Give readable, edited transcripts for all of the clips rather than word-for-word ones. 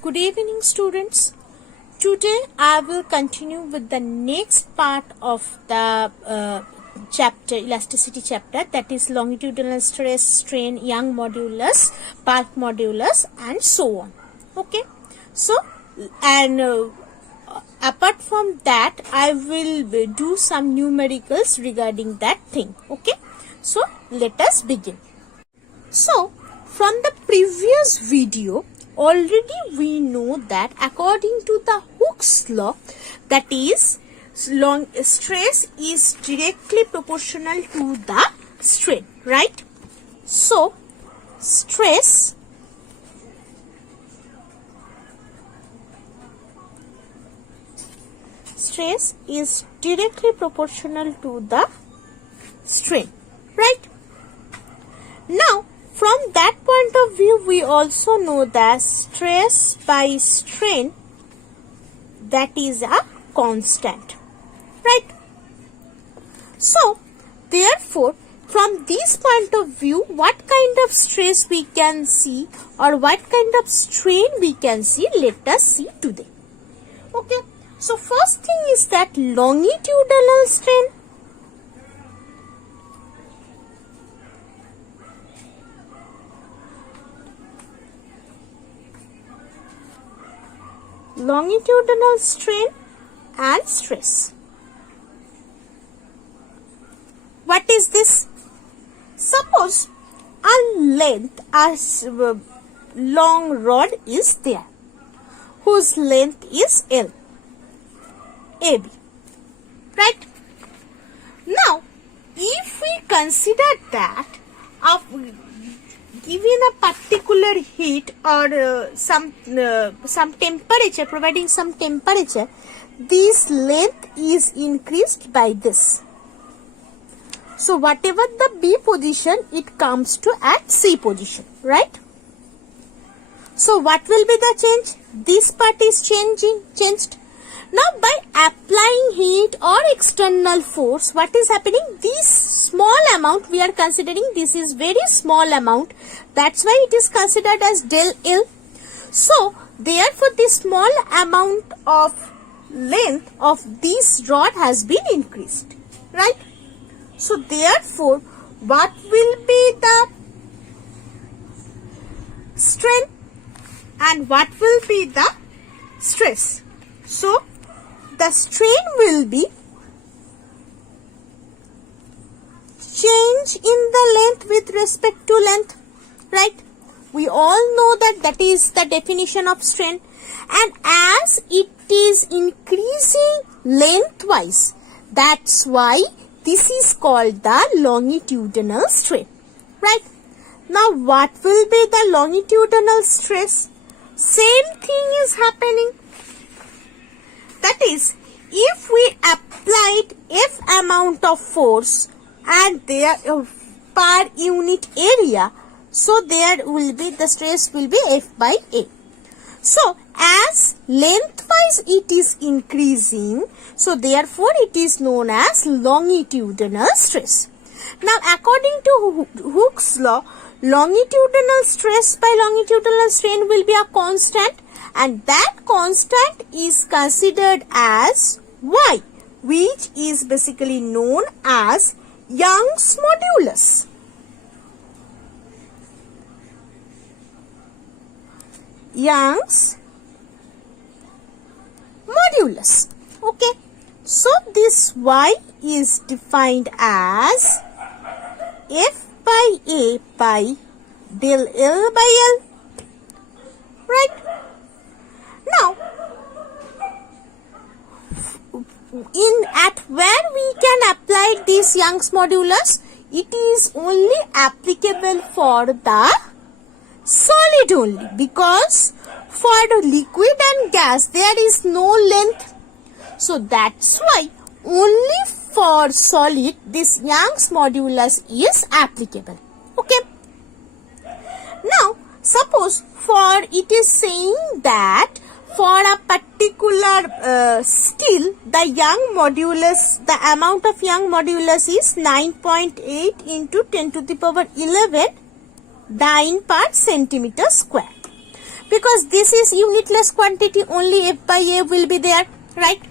Good evening, students. Today I will continue with the next part of the chapter, elasticity chapter, that is longitudinal stress, strain, Young modulus, bulk modulus, and so on. Okay. So, and apart from that, I will do some numericals regarding that thing. Okay. So, let us begin. So, from the previous video, already we know that according to the Hooke's law, that is, stress is directly proportional to the strain, right? So, stress is directly proportional to the strain, right? Now, from that point of view, we also know that stress by strain, that is a constant, right? So, therefore, from this point of view, what kind of stress we can see or what kind of strain we can see, let us see today. Okay, so first thing is that longitudinal strain. Longitudinal strain and stress. What is this? Suppose a length, a long rod is there, whose length is L, AB, right? Now, if we consider that of given a particular heat or some temperature, providing some temperature, this length is increased by this. So, whatever the B position, it comes to at C position, right? So, what will be the change? This part is changed. Now, by applying heat or external force, what is happening? This small amount we are considering, this is very small amount. That's why it is considered as del L. So, therefore, this small amount of length of this rod has been increased, right? So, therefore, what will be the strain and what will be the stress? So, the strain will be change in the length with respect to length, right? We all know that that is the definition of strain, and as it is increasing lengthwise, that's why this is called the longitudinal strain, right? Now, what will be the longitudinal stress? Same thing is happening. That is, if we applied F amount of force and there per unit area, so there will be the stress will be F by A. So, as lengthwise it is increasing, so therefore it is known as longitudinal stress. Now, according to Hooke's law, longitudinal stress by longitudinal strain will be a constant, and that constant is considered as Y, which is basically known as Young's modulus. Young's modulus. Okay. So, this Y is defined as F by A by del L by L. Right? Now, at where we can apply this Young's modulus, it is only applicable for the solid only, because for the liquid and gas there is no length. So, that's why only for solid this Young's modulus is applicable. Okay. Now, suppose for it is saying that for a particular steel, the Young modulus, the amount of Young modulus is 9.8 into 10 to the power 11 dyne per centimeter square. because this is unitless quantity, only F by A will be there, right?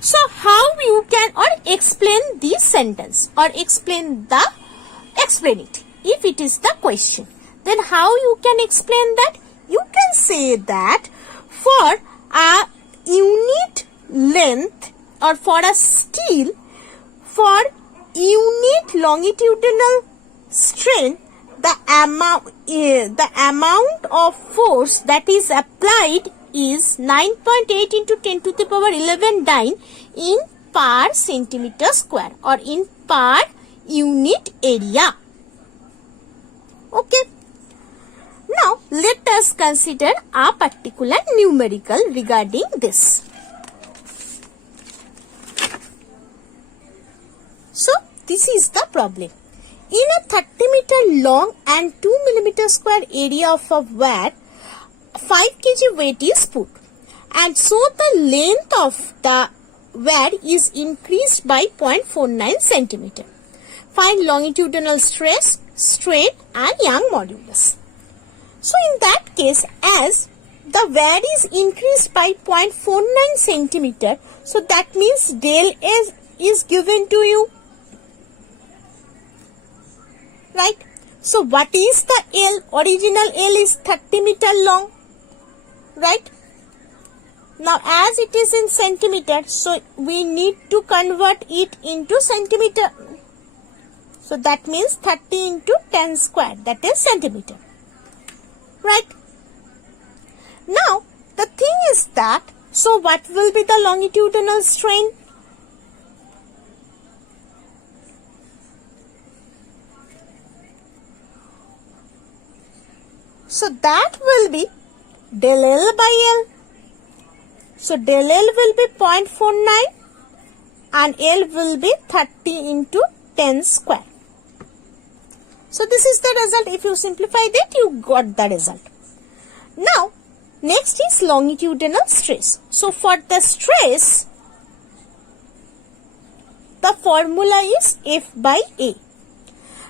So how you can or explain this sentence or explain it if it is the question, then how you can explain that? You can say that for a unit length or for a steel, for unit longitudinal strain, the amount of force that is applied is 9.8 into 10 to the power 11 dyne in per centimeter square or in per unit area. Okay. Now let us consider a particular numerical regarding this. So this is the problem. In a 30 meter long and 2 millimeter square area of a wire, 5 kg weight is put, and so the length of the wire is increased by 0.49 centimeter. Find longitudinal stress, strain and Young modulus. So in that case, as the wire is increased by 0.49 centimeter, so that means del S is given to you, right? So what is the L? Original L is 30 meter long, right? Now as it is in centimeter, so we need to convert it into centimeter. So that means 30 into 10 square, that is centimeter, right? Now the thing is that, so what will be the longitudinal strain? So that will be del L by L. So del L will be 0.49 and L will be 30 into 10 square. So this is the result. If you simplify that, you got the result. Now next is longitudinal stress. So for the stress, the formula is F by A.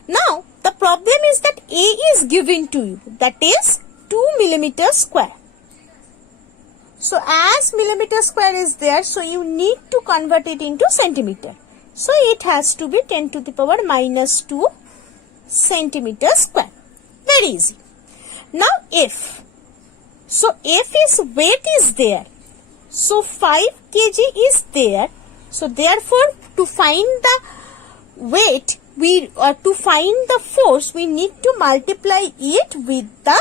Now the problem is that A is given to you, that is 2 millimeter square. So as millimeter square is there, so you need to convert it into centimeter. So it has to be 10 to the power minus 2 centimeter square. Very easy. Now F. So F is weight is there. So 5 kg is there. So therefore to find the weight, to find the force, we need to multiply it with the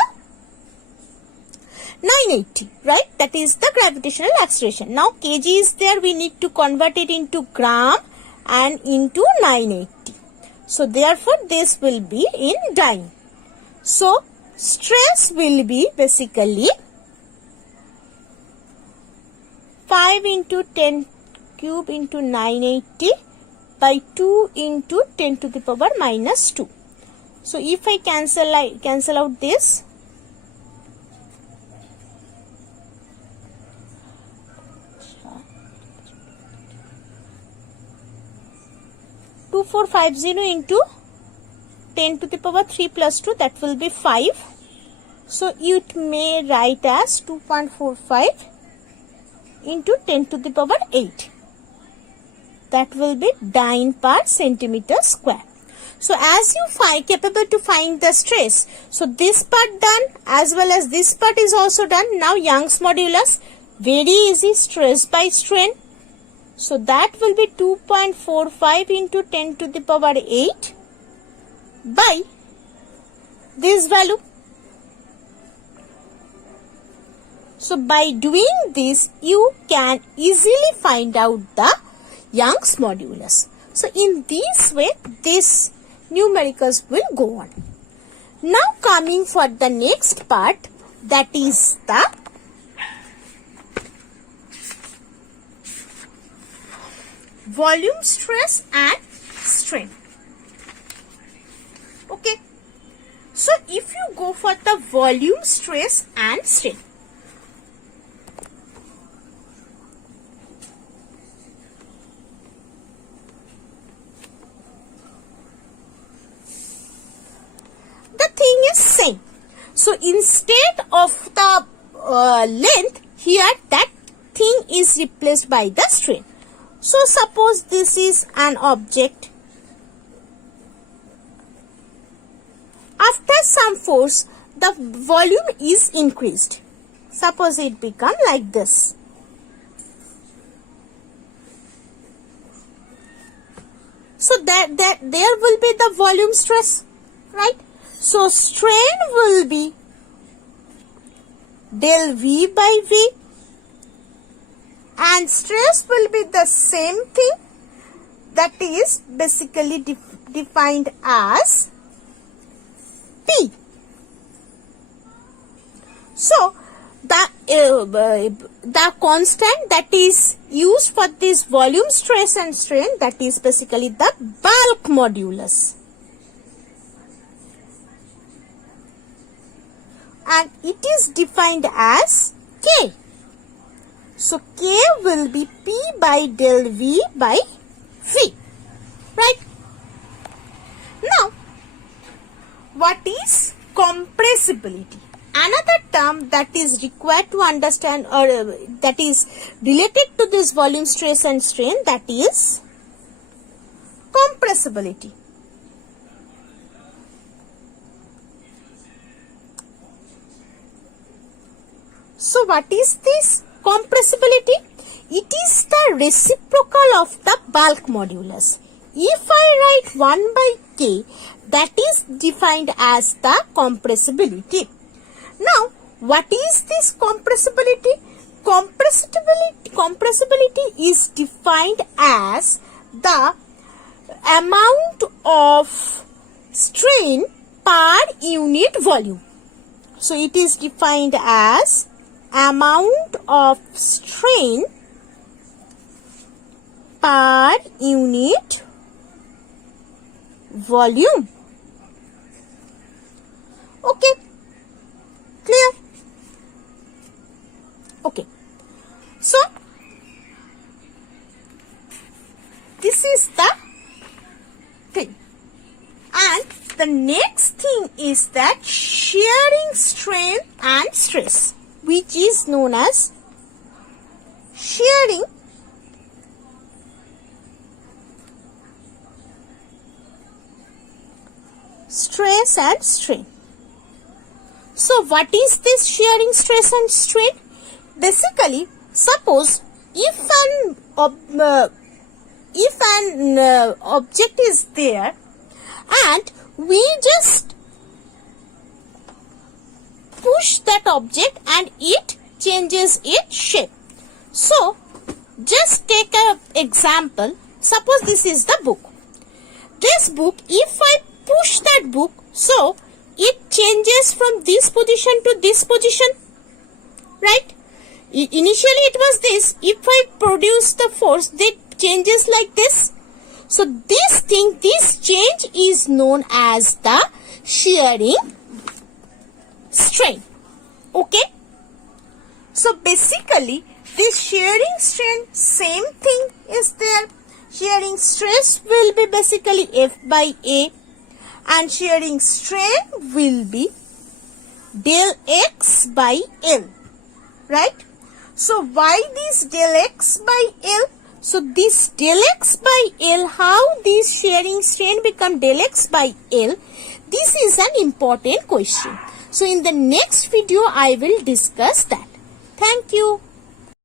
980, right? That is the gravitational acceleration. Now kg is there, we need to convert it into gram and into 980. So therefore this will be in dyne. So stress will be basically 5 into 10 cube into 980 by 2 into 10 to the power minus 2. So if I cancel out this, two 450 into 10 to the power 3 plus 2, that will be 5. So it may write as 2.45 into 10 to the power 8. That will be dyne per centimeter square. So as you find capable to find the stress, so this part done as well as this part is also done. Now Young's modulus, very easy, stress by strain. So that will be 2.45 into 10 to the power 8 by this value. So by doing this, you can easily find out the Young's modulus. So in this way, this numericals will go on. Now coming for the next part, that is the volume stress and strain. Okay. So if you go for the volume stress and strain, the thing is same. So instead of the length, here that thing is replaced by the strain. So suppose this is an object. After some force, the volume is increased. Suppose it become like this. So there will be the volume stress, right? So strain will be del V by V, and stress will be the same thing, that is basically defined as P. So the constant that is used for this volume stress and strain, that is basically the bulk modulus, and it is defined as K. So K will be P by del V by V, right? Now, what is compressibility? Another term that is required to understand, or that is related to this volume stress and strain, that is compressibility. So what is this compressibility? It is the reciprocal of the bulk modulus. If I write 1 by K, that is defined as the compressibility. Now, what is this compressibility? Compressibility is defined as the amount of strain per unit volume. So, it is defined as amount of strain per unit volume. Okay. Clear? Okay. So, this is the thing. And the next thing is that shearing strain and stress, which is known as shearing stress and strain. So what is this shearing stress and strain? Basically, suppose if an object is there and we just push that object and it changes its shape. So just take an example. Suppose this is the book. This book, if I push that book, so it changes from this position to this position, right? Initially it was this. If I produce the force, it changes like this. So this thing, this change is known as the shearing strain. Okay? So basically this shearing strain, same thing is there. Shearing stress will be basically F by A, and shearing strain will be del X by L, right? So why this del X by L? So this del X by L, how this shearing strain become del X by L? This is an important question. So in the next video I will discuss that. Thank you.